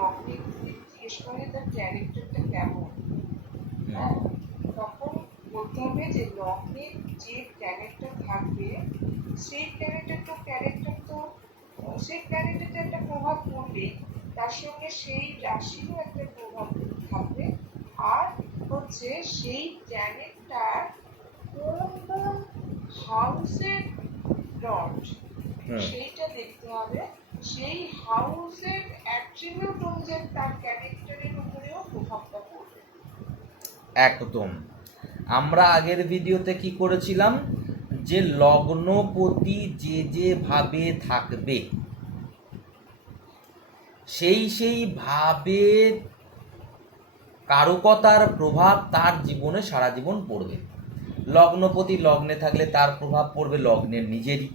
লগ্নে জিজ্ঞেস করে তার ক্যারেক্টারটা কেমন, হ্যাঁ, তখন বলতে হবে যে লগ্নে যে ক্যারেক্টার থাকবে সেই ক্যারেক্টারটা একটা প্রভাব পড়বে, তার সঙ্গে সেই রাশিরও একটা প্রভাব থাকবে। আর হচ্ছে সেই ক্যারেক্টার কোন কোন হাউসের লর্ড সেইটা দেখতে হবে। সেই হাউসের অ্যাট্রিবিউট অনুযায়ী তার ক্যারেক্টারের উপরেও প্রভাবটা পড়বে। একদম। আমরা আগের ভিডিওতে কি করেছিলাম, যে লগ্নপতি যে যেভাবে থাকবে সেই ভাবে কারকতার প্রভাব তার জীবনে সারা জীবন পড়বে। লগ্নপতি লগ্নে থাকলে তার প্রভাব পড়বে লগ্নের নিজেরই।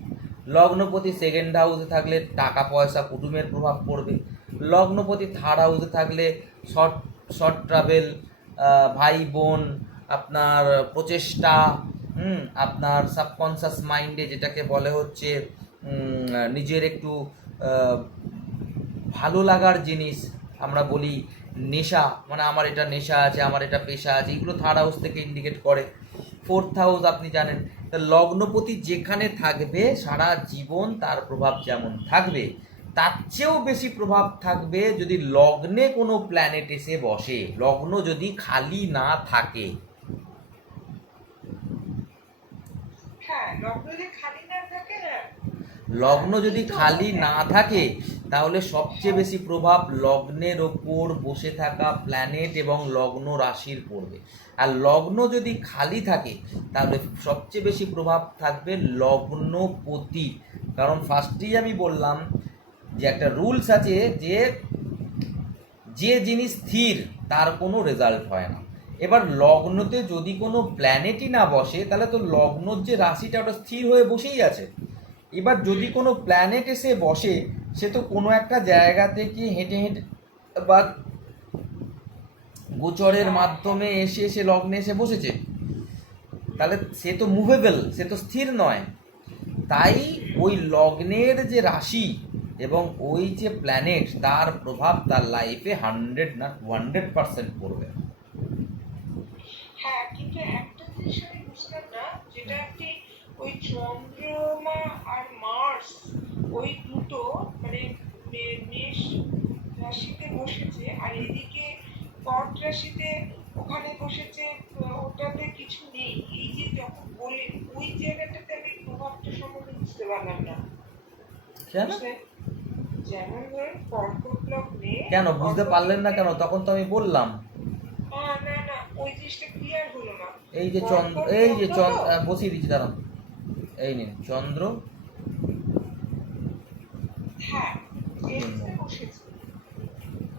লগ্নপতি সেকেন্ড হাউসে থাকলে টাকা পয়সা কুটুমের প্রভাব পড়বে। লগ্নপতি থার্ড হাউসে থাকলে শর্ট শর্ট ট্রাভেল, ভাই বোন, আপনার প্রচেষ্টা, আপনার সাবকনসিয়াস মাইন্ডে যেটাকে বলে হচ্ছে নিজের একটু ভালো লাগার জিনিস, আমরা বলি নেশা, মানে আমার এটা নেশা আছে, আমার এটা পেশা আছে, এগুলো থার্ড হাউস থেকে ইন্ডিকেট করে। ফোর্থ হাউস আপনি জানেন, তা লগ্নপতি যেখানে থাকবে সারা জীবন তার প্রভাব যেমন থাকবে, তার চেয়েও বেশি প্রভাব থাকবে যদি লগ্নে কোনো প্ল্যানেট এসে বসে, লগ্ন যদি খালি না থাকে। হ্যাঁ, লগ্ন যে খালি না থাকে না, লগ্ন যদি খালি না থাকে তাহলে সবচেয়ে বেশি প্রভাব লগ্নের ওপর বসে থাকা প্ল্যানেট এবং লগ্ন রাশির পড়বে। আর লগ্ন যদি খালি থাকে তাহলে সবচেয়ে বেশি প্রভাব থাকবে লগ্নপতি। কারণ ফার্স্টেই আমি বললাম যে একটা রুলস আছে যে যে জিনিস স্থির তার কোনো রেজাল্ট হয় না। এবার লগ্নতে যদি কোনো প্ল্যানেটই না বসে তাহলে তো লগ্নর যে রাশিটা ওটা স্থির হয়ে বসেই আছে। এবার যদি কোনো প্ল্যানেট এসে বসে, সে তো কোনো একটা জায়গা থেকে হেঁটে হেঁটে বা গোচরের মাধ্যমে এসে সে লগ্নে এসে বসেছে, তাহলে সে তো মুভেবল, সে তো স্থির নয়। তাই ওই লগ্নের যে রাশি এবং ওই যে প্ল্যানেট তার প্রভাব তার লাইফে 100 না 100% পড়বে। হ্যাঁ, কিন্তু একটা জিনিস আমি বুঝলাম না, যেটা আপনি ওই চন্দ্রমা আর মার্স ওই দুটো মানে মেষ রাশিতে বসেছে আর এদিকে কর্ক রাশিতে ওখানে বসেছে, ওটাতে কিছু নেই। এই যে যখন বললেন ওই জায়গাটাতে আমি প্রভাবটা সম্বন্ধে বুঝতে পারলাম না। কেন যেমন ধরেন কর্কট লগ্নে, কেন বুঝতে পারলেন না কেন? তখন তো আমি বললাম। না না, ওই জিনিসটা ক্লিয়ার হলো না। এই যে চন্দ্র, বসিয়ে দিচ্ছি দাঁড়ান, এই নিন চন্দ্র। হ্যাঁ, এসে বসেছে।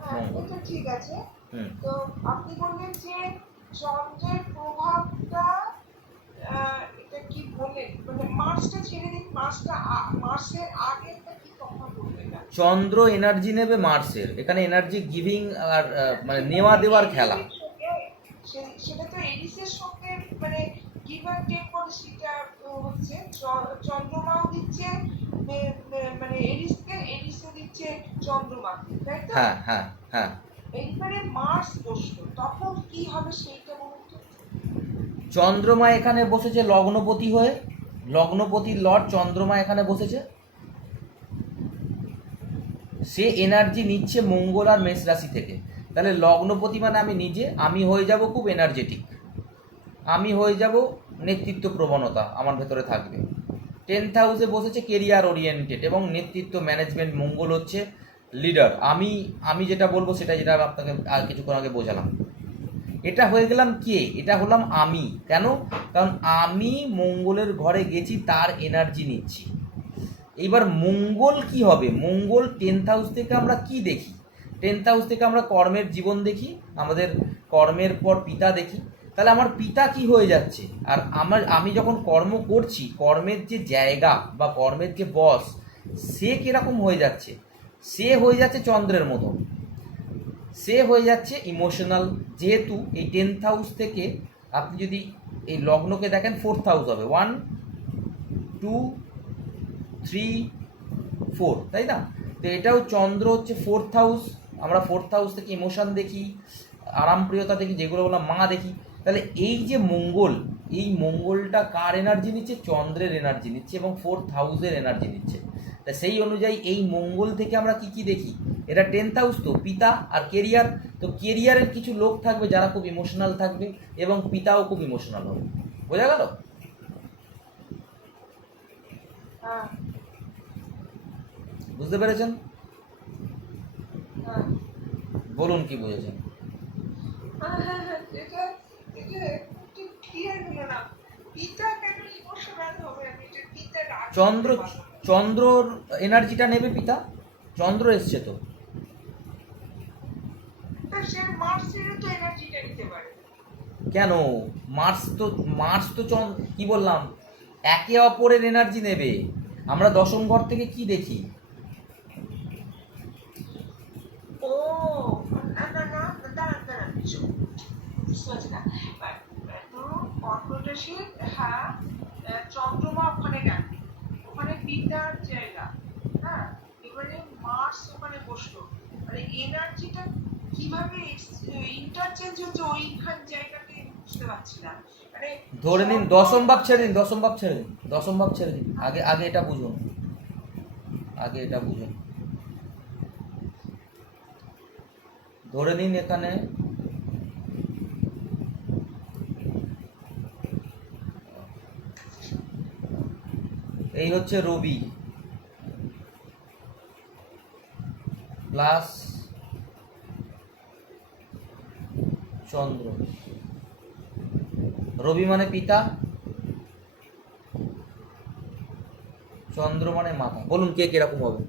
হ্যাঁ, এটা ঠিক আছে। তো আপনি বললেন যে চন্দ্রের প্রভাবটা, এটা কি বললেন, মানে মার্সটা ছেড়ে দিন, মার্সের আগেরটা কি কথা বললেন না? চন্দ্র এনার্জি নেবে মার্সের, এখানে এনার্জি গিভিং আর মানে নেওয়া দেওয়ার খেলা। সেটা তো এরিসের সঙ্গে মানে গিভ অ্যান্ড টেক পলিসিটা হচ্ছে, চন্দ্রমাও দিচ্ছে মানে এরিসও দিচ্ছে চন্দ্রমাকে, তাই তো? হ্যাঁ হ্যাঁ হ্যাঁ। এইবারে মার্স বসলো, তখন কি হবে সেইটা বলুন তো। চন্দ্রমা এখানে বসেছে লগ্নপতি হয়ে, লগ্নপতির লর্ড চন্দ্রমা এখানে বসেছে, সে এনার্জি নিচ্ছে মঙ্গল আর মেষ রাশি থেকে। তাহলে লগ্নপতি মানে আমি নিজে, আমি হয়ে যাব খুব এনার্জেটিক, আমি হয়ে যাব নেতৃত্ব প্রবণতা আমার ভেতরে থাকবে। 10th হাউসে বসেছে কেরিয়ার ওরিয়েন্টেড এবং নেতৃত্ব ম্যানেজমেন্ট, মঙ্গল হচ্ছে লিডার, আমি যেটা বলবো সেটা, যেটা আপনাকে আর কিছুক্ষণ আগে বোঝালাম। এটা হয়ে গেলাম কে? এটা হলাম আমি। কেন? কারণ আমি মঙ্গলের ঘরে গেছি, তার এনার্জি নিচ্ছি। এইবার মঙ্গল কি হবে? মঙ্গল 10th হাউস থেকে আমরা কি দেখি? 10th হাউস থেকে আমরা কর্মের জীবন দেখি, আমাদের কর্মের পর পিতা দেখি। তাহলে আমার পিতা কি হয়ে যাচ্ছে, আর আমি যখন কর্ম করছি, কর্মের যে জায়গা বা কর্মের যে বস, সে কীরকম হয়ে যাচ্ছে? সে হয়ে যাচ্ছে চন্দ্রের মতন, সে হয়ে যাচ্ছে ইমোশনাল। যেহেতু এই 10th হাউস থেকে আপনি যদি এই লগ্নকে দেখেন, 4th হাউস হবে, 1 2 3 4, তাই না? তো এটাও চন্দ্র হচ্ছে 4th হাউস, আমরা ফোর্থ হাউস থেকে ইমোশন দেখি, আরামপ্রিয়তা দেখি, যেগুলো বললাম মা দেখি। তাহলে এই যে মঙ্গল, এই মঙ্গলটা কার এনার্জি নিচ্ছে? চন্দ্রের এনার্জি নিচ্ছে এবং ফোর্থ হাউসের এনার্জি নিচ্ছে। তা সেই অনুযায়ী এই মঙ্গল থেকে আমরা কি কি দেখি? এটা 10th হাউস তো, পিতা আর কেরিয়ার। তো কেরিয়ারের কিছু লোক থাকবে যারা খুব ইমোশনাল থাকবে এবং পিতাও খুব ইমোশনাল হবে। বোঝা গেল? হ্যাঁ বুঝতে পেরেছেন? হ্যাঁ বলুন কি বুঝেছেন। হ্যাঁ, এটা এটা একটু ক্লিয়ার হলো না। পিতা কেন ইমোশনাল হবে? আমি এটা পিতার আগে চন্দ্র, বলতে পারলাম না। চন্দ্রর এনার্জিটা নেবে পিতা। চন্দ্র এসছে তো। তা সে মার্সেরও তো এনার্জিটা নিতে পারে। কেন? মার্স তো কি বললাম, একে অপরের এনার্জি নেবে। আমরা দশম ঘর থেকে কি দেখি? ও না না না, দাঁড়ান দাঁড়ান, বুঝতে পারছি না। ধরুন কর্কটেশে, হ্যাঁ, চন্দ্রমা ওখানে গেল, ওখানে পিতার জায়গা, হ্যাঁ, এবারে মার্স ওখানে বসলো, মানে এনার্জিটা কিভাবে ইন্টারচেঞ্জ হচ্ছে ওইখান জায়গাতে বুঝতে পারছি না। মানে ধরে নিন দশম ভাব ছেড়ে দিন, দশম ভাব ছেড়ে দিন, দশম ভাব ছেড়ে দিন। আগে আগে এটা বুঝুন, আগে এটা বুঝুন। ধরে নিন এখানে এই হচ্ছে রবি প্লাস চন্দ্র। রবি মানে পিতা, চন্দ্র মানে মাতা। বলুন কে কিরকম হবে?